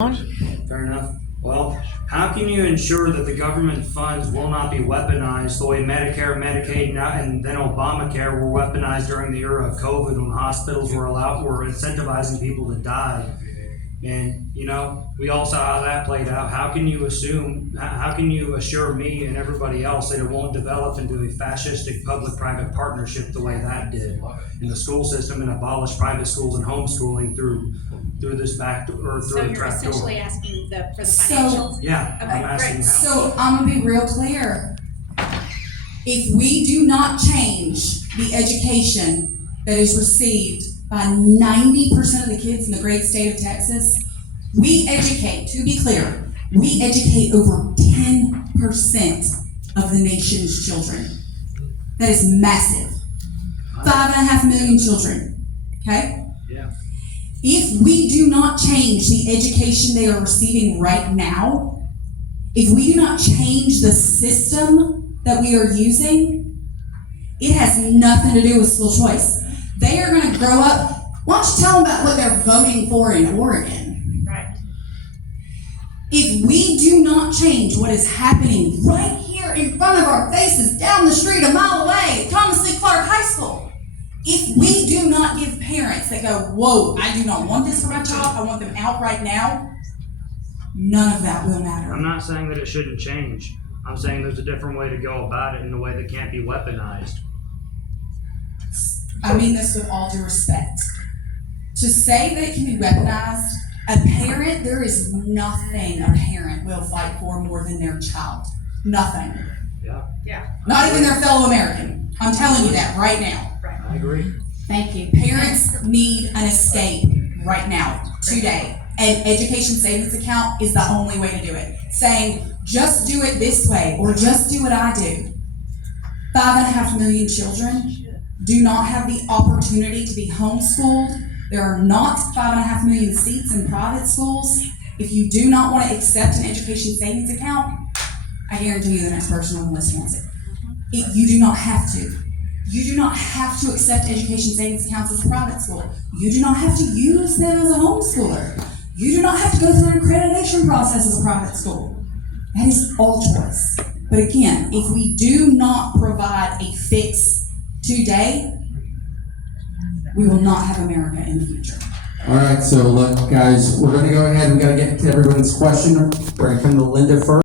Fair enough. Well, how can you ensure that the government funds will not be weaponized the way Medicare, Medicaid, and then Obamacare were weaponized during the era of COVID when hospitals were incentivizing people to die? And, we all saw how that played out. How can you assure me and everybody else that it won't develop into a fascistic public-private partnership the way that did in the school system and abolish private schools and homeschooling through this back door or through So the you're trap door? essentially asking for the financials? Yeah, Okay, I'm asking great. how. So I'm gonna be real clear. If we do not change the education that is received by 90% of the kids in the great state of Texas, we educate, to be clear, we educate over 10% of the nation's children. That is massive. 5.5 million children, okay? Yeah. If we do not change the education they are receiving right now, if we do not change the system that we are using, it has nothing to do with school choice. They are going to grow up. Why don't you tell them about what they're voting for in Oregon? Right. If we do not change what is happening right here in front of our faces, down the street, a mile away, at Thomas Lee Clark High School, if we do not give parents that go, whoa, I do not want this for my child, I want them out right now, none of that will matter. I'm not saying that it shouldn't change. I'm saying there's a different way to go about it in a way that can't be weaponized. I mean this with all due respect. To say that it can be weaponized, there is nothing a parent will fight for more than their child. Nothing. Yeah, Not even their fellow American. I'm telling you that right now. I agree. Thank you. Parents need an escape right now, today. And education savings account is the only way to do it. Saying, just do it this way, or just do what I do. 5.5 million children do not have the opportunity to be homeschooled. There are not 5.5 million seats in private schools. If you do not want to accept an education savings account, I guarantee you the next person on the list wants it. You do not have to. You do not have to accept education savings accounts as a private school. You do not have to use them as a homeschooler. You do not have to go through an accreditation process as a private school. That is all choice. But again, if we do not provide a fix today, we will not have America in the future. All right, so look, guys, we're going to go ahead. We got to get to everyone's question. We're going to come to Linda first.